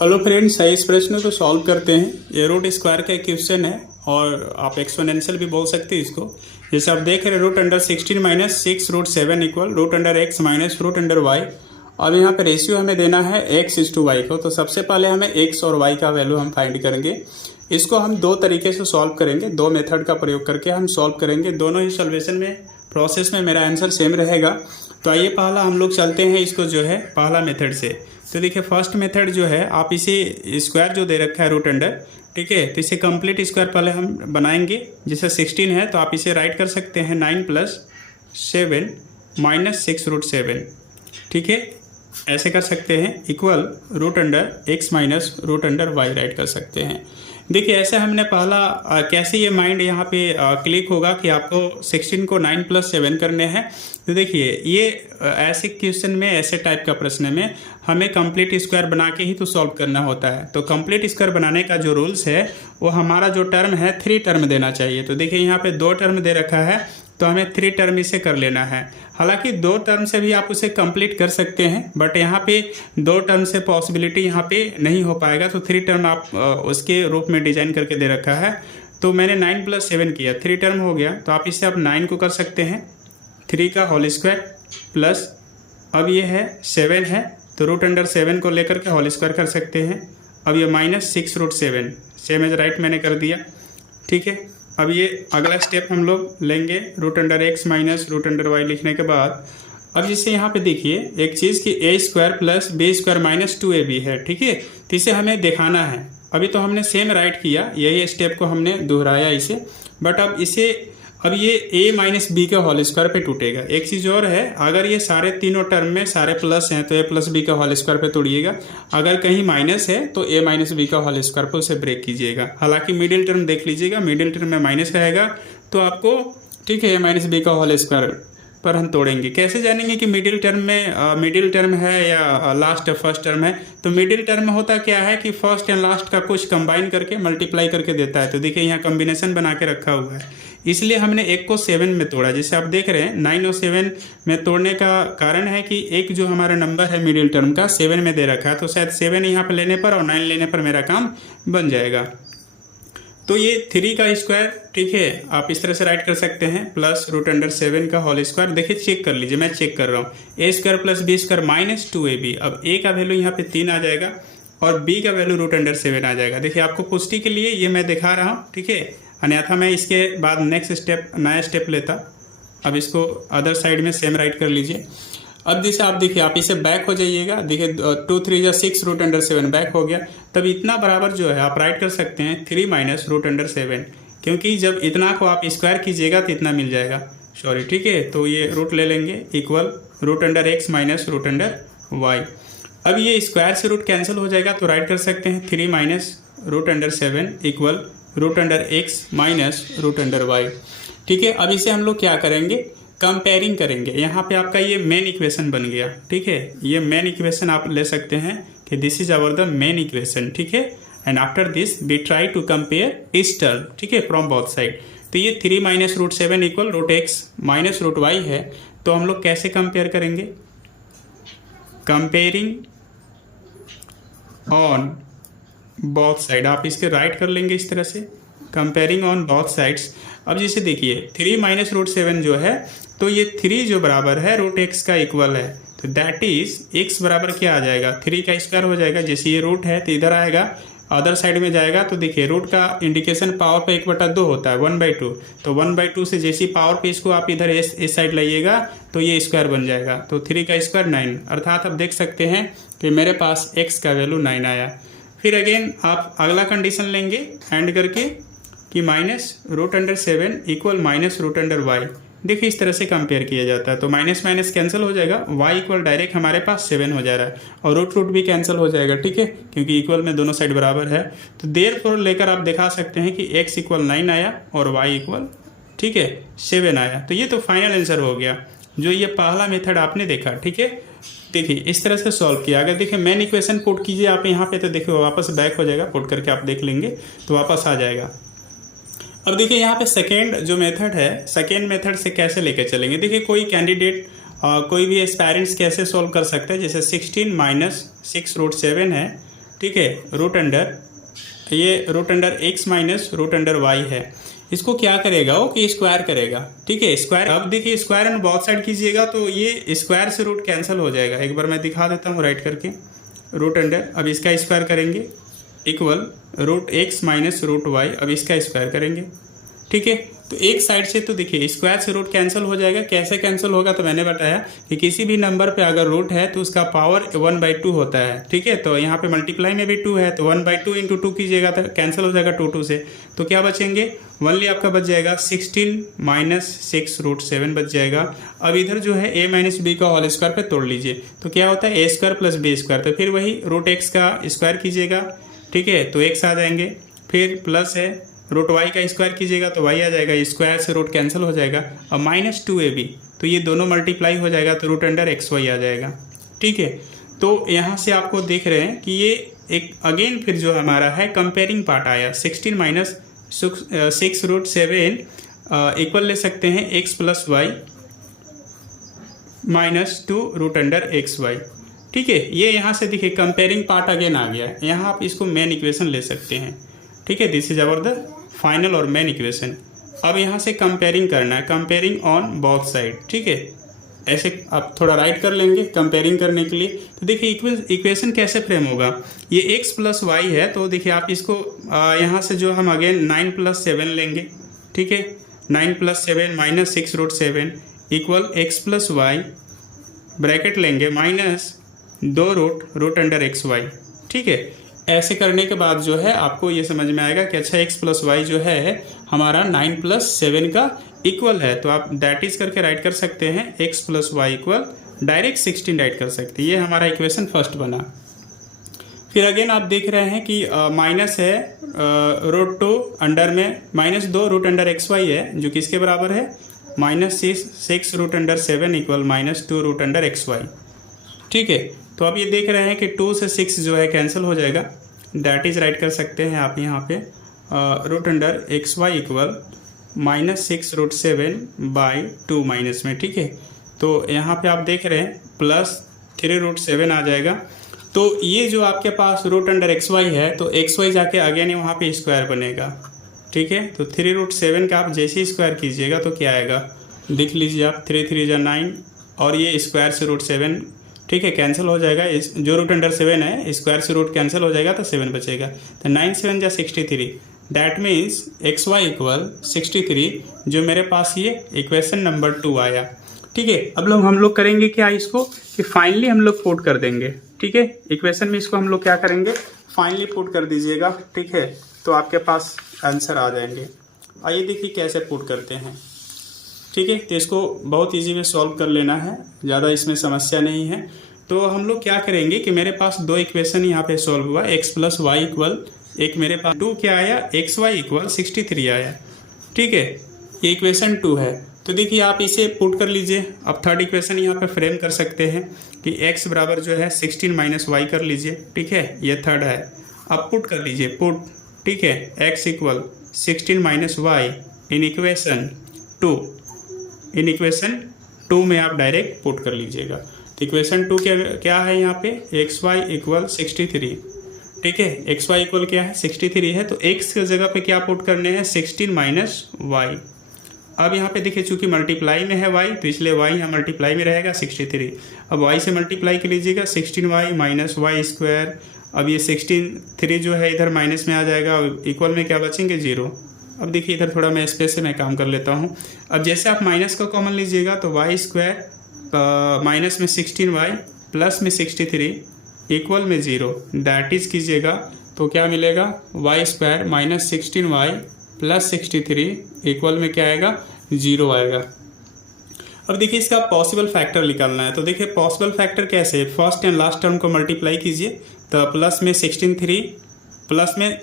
Hello friends, इस प्रश्न को सॉल्व करते हैं। ये रूट स्क्वायर का एक क्वेश्चन है और आप एक्सपोनेंशियल भी बोल सकते हैं इसको। जैसे आप देख रहे हैं root under 16 minus 6 root 7 equal root under x minus root under y. अब यहाँ पे रेशियो हमें देना है एक्स इज टू वाई को। तो सबसे पहले हमें एक्स और वाई का वैल्यू हम फाइंड करेंगे। इसको हम दो तरीके से सॉल्व करेंगे, दो मेथड का प्रयोग करके हम सॉल्व करेंगे। दोनों ही सॉल्वेशन में प्रोसेस में मेरा आंसर सेम रहेगा। तो आइए पहला हम लोग चलते हैं इसको जो है पहला मेथड से। तो देखिए फर्स्ट मेथड जो है, आप इसे स्क्वायर जो दे रखा है रूट अंडर, ठीक है, तो इसे कंप्लीट स्क्वायर पहले हम बनाएंगे। जैसे 16 है तो आप इसे राइट कर सकते हैं 9 + 7 - 6 रूट 7, ठीक है, ऐसे कर सकते हैं equal root under x minus root under y write कर सकते हैं। देखिए ऐसे हमने पहला कैसे ये माइंड यहाँ पे क्लिक होगा कि आपको 16 को 9 + 7 करने हैं। तो देखिए ये ऐसे क्वेश्चन में, ऐसे टाइप का प्रश्न में हमें कंप्लीट स्क्वायर बना के ही तो सॉल्व करना होता है। तो कंप्लीट स्क्वायर बनाने का जो रूल्स है वो हमारा जो टर्म है 3 टर्म देना चाहिए। तो देखिए यहाँ पे 2 टर्म दे रखा है तो हमें 3 टर्म इसे कर लेना है। हालांकि 2 टर्म से भी आप उसे कंप्लीट कर सकते हैं, बट यहाँ पे 2 टर्म से पॉसिबिलिटी यहाँ पे नहीं हो पाएगा। तो 3 टर्म आप उसके रूप में डिजाइन करके दे रखा है। तो मैंने 9 + 7 किया, 3 टर्म हो गया। तो आप इससे आप 9 को कर सकते हैं 3 का होल स्क्वायर प्लस अब ये है 7 है तो रूट अंडर 7 को लेकर के होल स्क्वायर कर सकते हैं। अब ये -6 रूट 7 सेम एज राइट मैंने कर दिया, ठीक है। अब ये अगला स्टेप हम लोग लेंगे root under x minus root under y लिखने के बाद। अब जैसे यहाँ पे देखिए एक चीज़ कि a² + b² - 2ab है, ठीक है, तो इसे हमें दिखाना है। अभी तो हमने सेम राइट किया, यही स्टेप को हमने दोहराया इसे, बट अब इसे अब ये a - b के होल स्क्वायर पे टूटेगा। एक चीज़ और है, अगर ये सारे तीनों टर्म में सारे प्लस हैं तो a + b का होल स्क्वायर पे तोड़िएगा। अगर कहीं माइनस है तो a - b का होल स्क्वायर पे उसे ब्रेक कीजिएगा। हालांकि मिडिल टर्म देख लीजिएगा, मिडिल टर्म में माइनस रहेगा तो आपको, ठीक है, a - b का होल स्क्वायर पर हम तोड़ेंगे। कैसे जानेंगे कि मिडिल टर्म में मिडिल टर्म है या लास्ट फर्स्ट टर्म है? तो मिडिल टर्म होता क्या है कि फर्स्ट एंड लास्ट का कुछ कंबाइन करके मल्टीप्लाई करके देता है। तो देखिए यहाँ कॉम्बिनेशन बना के रखा हुआ है, इसलिए हमने एक को 7 में तोड़ा। जैसे आप देख रहे हैं 9 और 7 में तोड़ने का कारण है कि एक जो हमारा नंबर है मिडिल टर्म का 7 में दे रखा है, तो शायद 7 यहाँ पर लेने पर और 9 लेने पर मेरा काम बन जाएगा। तो ये 3 का स्क्वायर, ठीक है, आप इस तरह से राइट कर सकते हैं प्लस रूट अंडर 7 का होल स्क्वायर। देखिए चेक कर लीजिए, मैं चेक कर रहा हूँ, a² + b² - 2ab। अब a का वैल्यू यहाँ पे 3 आ जाएगा और b का वैल्यू रूट अंडर 7 आ जाएगा। देखिए आपको पुष्टि के लिए ये मैं दिखा रहा हूँ, ठीक है, अन्यथा मैं इसके बाद नेक्स्ट स्टेप नया स्टेप लेता। अब इसको अदर साइड में सेम राइट कर लीजिए। अब जैसे आप देखिए आप इसे बैक हो जाइएगा, देखिए 2 × 3 = 6 रूट अंडर 7 बैक हो गया। तब इतना बराबर जो है आप राइट कर सकते हैं 3 - रूट अंडर 7, क्योंकि जब इतना को आप स्क्वायर कीजिएगा तो इतना मिल जाएगा, सॉरी, ठीक है। तो ये रूट ले लेंगे equal root under x minus root under y. अब ये स्क्वायर से रूट कैंसिल हो जाएगा तो राइट कर सकते हैं 3 - root under 7 equal root under x minus root under y, ठीक है। अब इसे हम लोग क्या करेंगे, कंपेयरिंग करेंगे। यहाँ पे आपका ये मेन इक्वेशन बन गया, ठीक है, ये मेन इक्वेशन आप ले सकते हैं कि this is our the main equation, ठीक है। And after this we try to compare इस टर्म, ठीक है, फ्रॉम बोथ साइड। तो ये 3 - root 7 equal root x minus root y है। तो हम लोग कैसे कंपेयर करेंगे, कंपेयरिंग ऑन बोथ साइड। आप इसके राइट कर लेंगे इस तरह से, कंपेयरिंग ऑन बोथ साइड्स। अब जैसे देखिए 3 - रूट 7 जो है, तो ये 3 जो बराबर है रूट एक्स का इक्वल है, तो दैट इज एक्स बराबर क्या आ जाएगा, 3 का स्क्वायर हो जाएगा। जैसे ये रूट है तो इधर आएगा, अदर साइड में जाएगा। तो देखिए रूट का इंडिकेशन पावर पे 1/2 होता है, 1/2। तो 1/2 से जैसी पावर पे इसको आप इधर इस साइड लाइएगा तो ये स्क्वायर बन जाएगा। तो 3 का स्क्वायर 9, अर्थात आप देख सकते हैं कि मेरे पास एक्स का वैल्यू 9 आया। फिर अगेन आप अगला कंडीशन लेंगे एंड करके कि root under 7 equal root under y. देखिए इस तरह से कंपेयर किया जाता है। तो माइनस माइनस कैंसिल हो जाएगा, y इक्वल डायरेक्ट हमारे पास 7 हो जा रहा है और रूट भी कैंसिल हो जाएगा, ठीक है, क्योंकि इक्वल में दोनों साइड बराबर है। तो देयरफॉर लेकर आप दिखा सकते हैं कि x इक्वल 9 आया और y इक्वल, ठीक है, 7 आया। तो ये तो फाइनल आंसर हो गया जो ये पहला मेथड आपने देखा, ठीक है। देखिए इस तरह से सॉल्व किया। अगर देखिए मेन इक्वेशन पुट कीजिए आप यहाँ पे, तो देखिए वापस बैक हो जाएगा, पुट करके आप देख लेंगे तो वापस आ जाएगा। अब देखिए यहाँ पे सेकेंड जो मेथड है, सेकेंड मेथड से कैसे लेके चलेंगे। देखिए कोई कैंडिडेट कोई भी एस्पायरेंट्स कैसे सॉल्व कर सकते हैं। जैसे 16 - 6 रूट 7 है ठीक है, रूट अंडर ये root under x minus root under y है, इसको क्या करेगा वो कि स्क्वायर करेगा। ठीक है, स्क्वायर, अब देखिए स्क्वायर एंड बोथ साइड कीजिएगा तो ये स्क्वायर से रूट कैंसिल हो जाएगा। एक बार मैं दिखा देता हूँ राइट करके, रूट अंडर, अब इसका स्क्वायर करेंगे equal root x minus root y, अब इसका स्क्वायर करेंगे। ठीक है, तो एक साइड से तो देखिए स्क्वायर से रूट कैंसिल हो जाएगा। कैसे कैंसिल होगा, तो मैंने बताया कि किसी भी नंबर पे अगर रूट है तो उसका पावर 1/2 होता है। ठीक है, तो यहाँ पे मल्टीप्लाई में भी 2 है तो 1/2 इंटू 2 कीजिएगा तो कैंसिल हो जाएगा 2 से। तो क्या बचेंगे, ओनली आपका बच जाएगा 16 माइनस 6 रूट 7 बच जाएगा। अब इधर जो है a माइनस बी का होल स्क्वायर पे तोड़ लीजिए तो क्या होता है a square plus b square, तो फिर वही रूट एक्स का स्क्वायर कीजिएगा। ठीक है, तो एक्स आ जाएंगे, फिर प्लस है रूट वाई का स्क्वायर कीजिएगा तो वाई आ जाएगा, स्क्वायर से रूट कैंसिल हो जाएगा। अब माइनस 2ab, तो ये दोनों मल्टीप्लाई हो जाएगा तो रूट अंडर एक्स वाई आ जाएगा। ठीक है, तो यहाँ से आपको देख रहे हैं कि ये एक अगेन फिर जो हमारा है कंपेयरिंग पार्ट आया, 16 माइनस 6 रूट 7 इक्वल ले सकते हैं x plus y minus 2 root under x Y. ठीक है, ये यहाँ से देखिए कंपेयरिंग पार्ट अगेन आ गया है, यहाँ आप इसको मेन इक्वेशन ले सकते हैं। ठीक है, this is our the final और मेन इक्वेशन। अब यहाँ से कंपेयरिंग करना है, कंपेयरिंग ऑन बोथ साइड। ठीक है, ऐसे आप थोड़ा राइट कर लेंगे कंपेयरिंग करने के लिए। तो देखिए इक्वेशन कैसे फ्रेम होगा, ये x प्लस वाई है तो देखिए आप इसको यहाँ से जो हम अगेन 9 प्लस 7 लेंगे। ठीक है, 9 plus 7 minus 6 root 7 equal X plus Y, bracket लेंगे minus 2 root under x Y. ठीक है, ऐसे करने के बाद जो है आपको ये समझ में आएगा कि अच्छा x प्लस वाई जो है हमारा 9 प्लस 7 का इक्वल है, तो आप दैट इज करके राइट कर सकते हैं x plus y equal direct 16 write कर सकते हैं। ये हमारा इक्वेशन फर्स्ट बना। फिर अगेन आप देख रहे हैं कि माइनस है रूट 2 अंडर में minus 2 root under x y है जो किसके बराबर है minus 6 root under 7 equal minus 2 root under x Y. ठीक है, तो आप ये देख रहे हैं कि 2 से 6 जो है कैंसिल हो जाएगा, दैट इज राइट कर सकते हैं आप यहाँ पे root under x y equal minus 6 root 7 by 2 minus में। ठीक है, तो यहाँ पे आप देख रहे हैं प्लस 3 रूट 7 आ जाएगा। तो ये जो आपके पास रूट अंडर एक्स वाई है तो एक्स वाई जाके अगेन वहाँ पे स्क्वायर बनेगा। ठीक है, तो 3 रूट 7 का आप जैसे ही स्क्वायर कीजिएगा तो क्या आएगा, देख लीजिए आप, 3 3 जा 9 और ये स्क्वायर से रूट 7। ठीक है, कैंसिल हो जाएगा, इस जो रूट अंडर 7 है स्क्वायर से रूट कैंसिल हो जाएगा तो 7 बचेगा। तो 9 7 जा 63, that means x y equal 63, जो मेरे पास ये इक्वेशन नंबर 2 आया। ठीक है, अब हम लोग करेंगे क्या इसको कि फाइनली हम लोग पुट कर देंगे। ठीक है, इक्वेशन में इसको हम लोग क्या करेंगे, फाइनली पुट कर दीजिएगा। ठीक है, तो आपके पास आंसर आ जाएंगे। आइए देखिए कैसे पुट करते हैं। ठीक है, तो इसको बहुत इजी में सॉल्व कर लेना है, ज़्यादा इसमें समस्या नहीं है। तो हम लोग क्या करेंगे कि मेरे पास 2 इक्वेशन यहाँ पे सॉल्व हुआ, x प्लस वाई इक्वल, एक मेरे पास 2 क्या आया, एक्स वाई इक्वल 63 आया। ठीक है, ये इक्वेशन 2 है। तो देखिए आप इसे पुट कर लीजिए। अब थर्ड इक्वेशन यहाँ पे फ्रेम कर सकते हैं कि x बराबर जो है 16 माइनस वाई कर लीजिए। ठीक है, ये थर्ड है, अब पुट कर लीजिए, पुट। ठीक है, x equal 16 minus y in equation 2, in equation 2 में आप डायरेक्ट पुट कर लीजिएगा। तो इक्वेशन 2 क्या है यहाँ पे, एक्स वाई इक्वल 63। ठीक है, एक्स वाई इक्वल क्या है 63 है, तो x की जगह पे क्या पुट करने हैं 16 माइनस वाई। अब यहाँ पे देखिए चूंकि मल्टीप्लाई में है y तो इसलिए y यहाँ मल्टीप्लाई में रहेगा 63। अब y से मल्टीप्लाई कर लीजिएगा 16y माइनस वाई स्क्वायर। अब ये 63 जो है इधर माइनस में आ जाएगा, इक्वल में क्या बचेंगे 0। अब देखिए इधर थोड़ा मैं स्पेस से मैं काम कर लेता हूँ। अब जैसे आप माइनस का कॉमन लीजिएगा तो वाई स्क्वायर माइनस में 16y प्लस में 63 इक्वल में 0, दैट इज कीजिएगा तो क्या मिलेगा, y square minus 16y plus 63 equal में क्या आएगा 0 आएगा। अब देखिए इसका पॉसिबल फैक्टर निकालना है। तो देखिए पॉसिबल फैक्टर कैसे, फर्स्ट एंड लास्ट टर्म को मल्टीप्लाई कीजिए तो प्लस में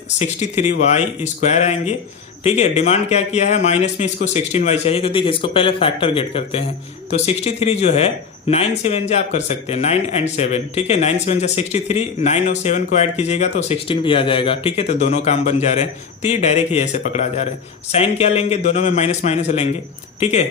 63 वाई स्क्वायर आएंगे। ठीक है, डिमांड क्या किया है, माइनस में इसको 16y चाहिए, तो देखिए इसको पहले फैक्टर गेट करते हैं। तो 63 जो है 9 7 जा आप कर सकते हैं, 9 एंड 7। ठीक है, 9 7 जा 63, 9 और 7 को ऐड कीजिएगा तो 16 भी आ जाएगा। ठीक है, तो दोनों काम बन जा रहे हैं, तो ये डायरेक्ट ही ऐसे पकड़ा जा रहे हैं। साइन क्या लेंगे, दोनों में माइनस माइनस लेंगे। ठीक है,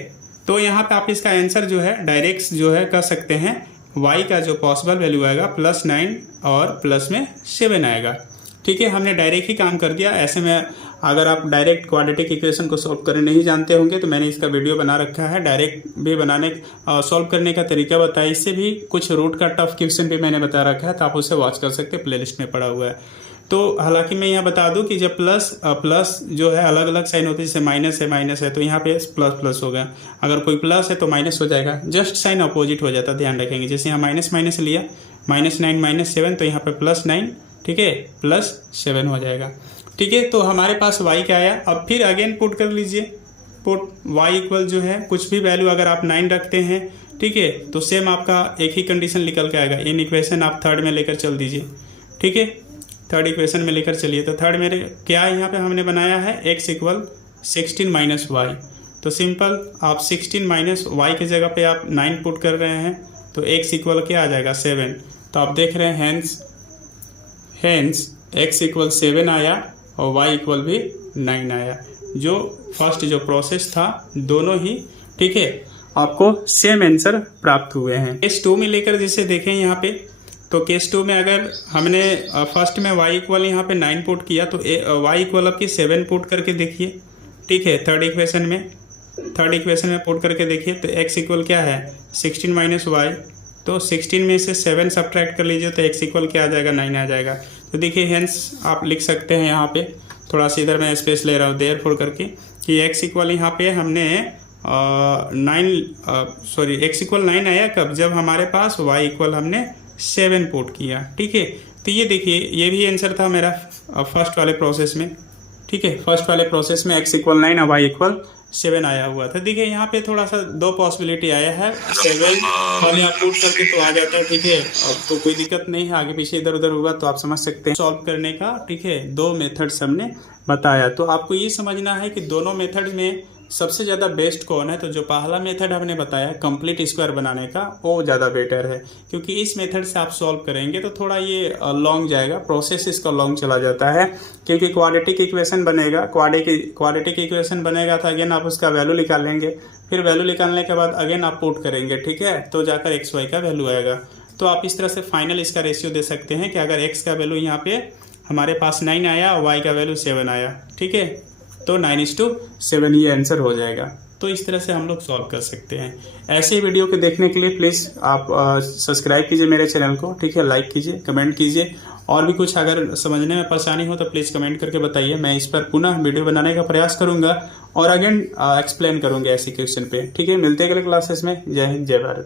तो यहाँ पे आप इसका आंसर जो है डायरेक्ट जो है कर सकते हैं y का जो पॉसिबल वैल्यू आएगा +9 और प्लस में 7 आएगा। ठीक है, हमने डायरेक्ट ही काम कर दिया। ऐसे में अगर आप डायरेक्ट क्वाड्रेटिक इक्वेशन को सॉल्व करने नहीं जानते होंगे तो मैंने इसका वीडियो बना रखा है, डायरेक्ट भी बनाने सॉल्व करने का तरीका बताया। इससे भी कुछ रूट का टफ क्वेश्चन भी मैंने बता रखा है, तो आप उसे वॉच कर सकते हैं, प्लेलिस्ट में पड़ा हुआ है। तो हालांकि मैं यहाँ बता दूं कि जब प्लस जो है अलग अलग साइन होती है, जैसे माइनस है तो यहाँ पे प्लस होगा, अगर कोई प्लस है तो माइनस हो जाएगा, जस्ट साइन अपोजिट हो जाता है, ध्यान रखेंगे। जैसे यहाँ माइनस लिया, -9 -7 तो यहाँ पे +9, ठीक है, +7 हो जाएगा। ठीक है, तो हमारे पास y क्या आया। अब फिर अगेन पुट कर लीजिए, पुट y इक्वल जो है कुछ भी वैल्यू अगर आप 9 रखते हैं, ठीक है, तो सेम आपका एक ही कंडीशन निकल के आएगा। इन इक्वेशन आप थर्ड में लेकर चल दीजिए, ठीक है, थर्ड इक्वेशन में लेकर चलिए। तो थर्ड मेरे क्या है, यहाँ पे हमने बनाया है x इक्वल 16 - y। तो सिंपल आप 16 - y की जगह पे आप 9 पुट कर रहे हैं, तो x इक्वल क्या आ जाएगा 7। तो आप देख रहे हैं हेंस x इक्वल 7 आया और y इक्वल भी 9 आया। जो फर्स्ट जो प्रोसेस था दोनों ही, ठीक है, आपको सेम आंसर प्राप्त हुए हैं। केस 2 में लेकर जैसे देखें यहाँ पे, तो केस 2 में अगर हमने फर्स्ट में y इक्वल यहाँ पे 9 पुट किया तो y इक्वल आपकी 7 पुट करके देखिए, ठीक है, थर्ड इक्वेशन में पुट करके देखिए। तो x इक्वल क्या है 16 - y, तो 16 में से 7 सब्ट्रैक्ट कर लीजिए तो x इक्वल क्या आ जाएगा 9 आ जाएगा। तो देखिए हेंस आप लिख सकते हैं यहाँ पे, थोड़ा सा इधर मैं स्पेस ले रहा हूँ देयरफॉर करके, कि x इक्वल यहाँ पे हमने x इक्वल 9 आया कब, जब हमारे पास y इक्वल हमने 7 पुट किया। ठीक है, तो ये देखिए ये भी आंसर था मेरा फर्स्ट वाले प्रोसेस में, ठीक है, फर्स्ट वाले प्रोसेस में x इक्वल 9 और y इक्वल 7 आया हुआ था। देखिए यहाँ पे थोड़ा सा 2 पॉसिबिलिटी आया है, 7 खाली आप पुट करके तो आ जाता है, ठीक है, अब तो कोई दिक्कत नहीं है, आगे पीछे इधर उधर हुआ तो आप समझ सकते हैं सॉल्व करने का। ठीक है, 2 मेथड्स हमने बताया, तो आपको ये समझना है कि दोनों मेथड में सबसे ज़्यादा बेस्ट कौन है। तो जो पहला मेथड हमने बताया कंप्लीट स्क्वायर बनाने का, वो ज़्यादा बेटर है, क्योंकि इस मेथड से आप सॉल्व करेंगे तो थोड़ा ये लॉन्ग जाएगा, प्रोसेस इसका लॉन्ग चला जाता है, क्योंकि क्वाड्रेटिक इक्वेशन बनेगा, क्वाड्रेटिक इक्वेशन बनेगा तो अगेन आप उसका वैल्यू निकालेंगे, फिर वैल्यू निकालने के बाद अगेन आप पुट करेंगे, ठीक है, तो जाकर एक्स वाई का वैल्यू आएगा। तो आप इस तरह से फाइनल इसका रेशियो दे सकते हैं कि अगर एक्स का वैल्यू यहाँ पे हमारे पास 9 आया और वाई का वैल्यू 7 आया, ठीक है, तो 9:7 ये आंसर हो जाएगा। तो इस तरह से हम लोग सॉल्व कर सकते हैं। ऐसे वीडियो को देखने के लिए प्लीज़ आप सब्सक्राइब कीजिए मेरे चैनल को, ठीक है, लाइक कीजिए, कमेंट कीजिए, और भी कुछ अगर समझने में परेशानी हो तो प्लीज़ कमेंट करके बताइए, मैं इस पर पुनः वीडियो बनाने का प्रयास करूँगा और अगेन एक्सप्लेन करूँगा ऐसे क्वेश्चन पे। ठीक है, मिलते हैं अगले क्लासेस में। जय हिंद, जय भारत।